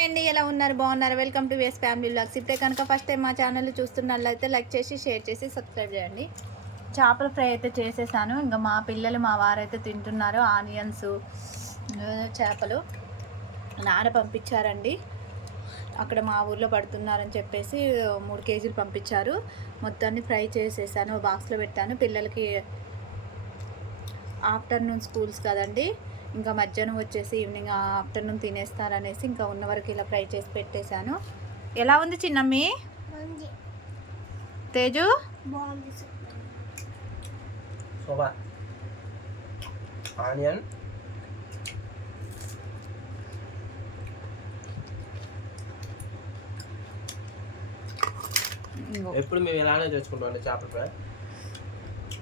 Hi అండి, ఎలా ఉన్నారు? బాగున్నారు? Welcome to ways family vlogs. ఇప్పుడే కనుక ఫస్ట్ టైం మా ఛానల్ చూస్తున్నట్లయితే లైక్ చేసి షేర్ చేసి సబ్స్క్రైబ్ చేయండి. చేపల ఫ్రై అయితే చేసేసాను. ఇంకా మా పిల్లలు మా వారైతే తింటున్నారు. ఆనియన్స్ చేపలు నాన్న పంపించారండి. అక్కడ మా ఊర్లో పడుతున్నారని చెప్పేసి 3 కేజీలు పంపించారు. మొత్తాన్ని ఫ్రై చేసేసాను, బాక్స్లో పెట్టాను. పిల్లలకి ఆఫ్టర్నూన్ స్కూల్స్ కదండి, ఇంకా మధ్యాహ్నం వచ్చేసి ఈవినింగ్ ఆఫ్టర్నూన్ తినేస్తారనేసి ఇంకా ఉన్న వరకు ఇలా ఫ్రై చేసి పెట్టేశాను. ఎలా ఉంది చిన్నమ్మి? తేజు ఆనియన్ ఎప్పుడు మేము ఇలానే చేసుకుంటాం చేపల ఫ్రై.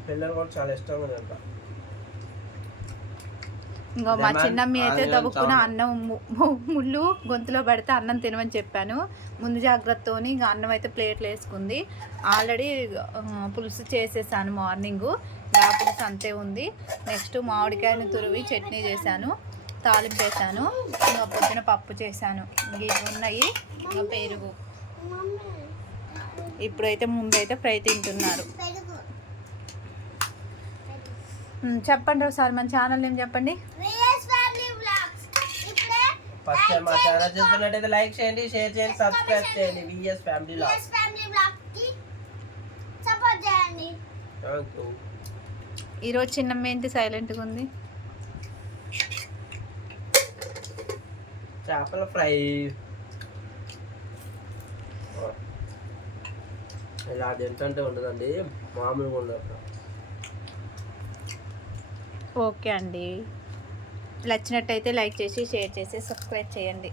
పిల్లలు కూడా చాలా ఇష్టంగా తింటారు. ఇంకో మా చిన్నమ్మి అయితే దబ్బుకున్న అన్నం ముళ్ళు గొంతులో పడితే అన్నం తినమని చెప్పాను. ముందు జాగ్రత్తతోని ఇంకా అన్నం అయితే ప్లేట్లు వేసుకుంది. ఆల్రెడీ పులుసు చేసేసాను మార్నింగు, ఆ పులుసు అంతే ఉంది. నెక్స్ట్ మామిడికాయను తురివి చట్నీ చేశాను, తాలింపు వేసాను. ఇంకా పొద్దున పప్పు చేశాను. ఇవి ఉన్నాయి, ఇంకా పెరుగు. ఇప్పుడైతే ముందైతే ఫ్రై తింటున్నారు. చెప్పండి ఒకసారి మన ఛానల్ ఏం చెప్పండి. ఫస్ట్ టైం మా ఛానల్ చూస్తున్నట్టయితే లైక్ చేయండి, షేర్ చేయండి, సబ్స్క్రైబ్ చేయండి. విఎస్ ఫ్యామిలీ వ్లాగ్స్ కి సపోర్ట్ చేయండి. థాంక్యూ. ఈరోజు చిన్నమ్మ ఏంటి సైలెంట్గా ఉంది? చేపల ఫ్రై ఇలా తింటుంటే ఉండదండి, మామూలుగా ఉండదు. ఓకే అండి, నచ్చినట్టయితే లైక్ చేసి షేర్ చేసి సబ్స్క్రైబ్ చేయండి.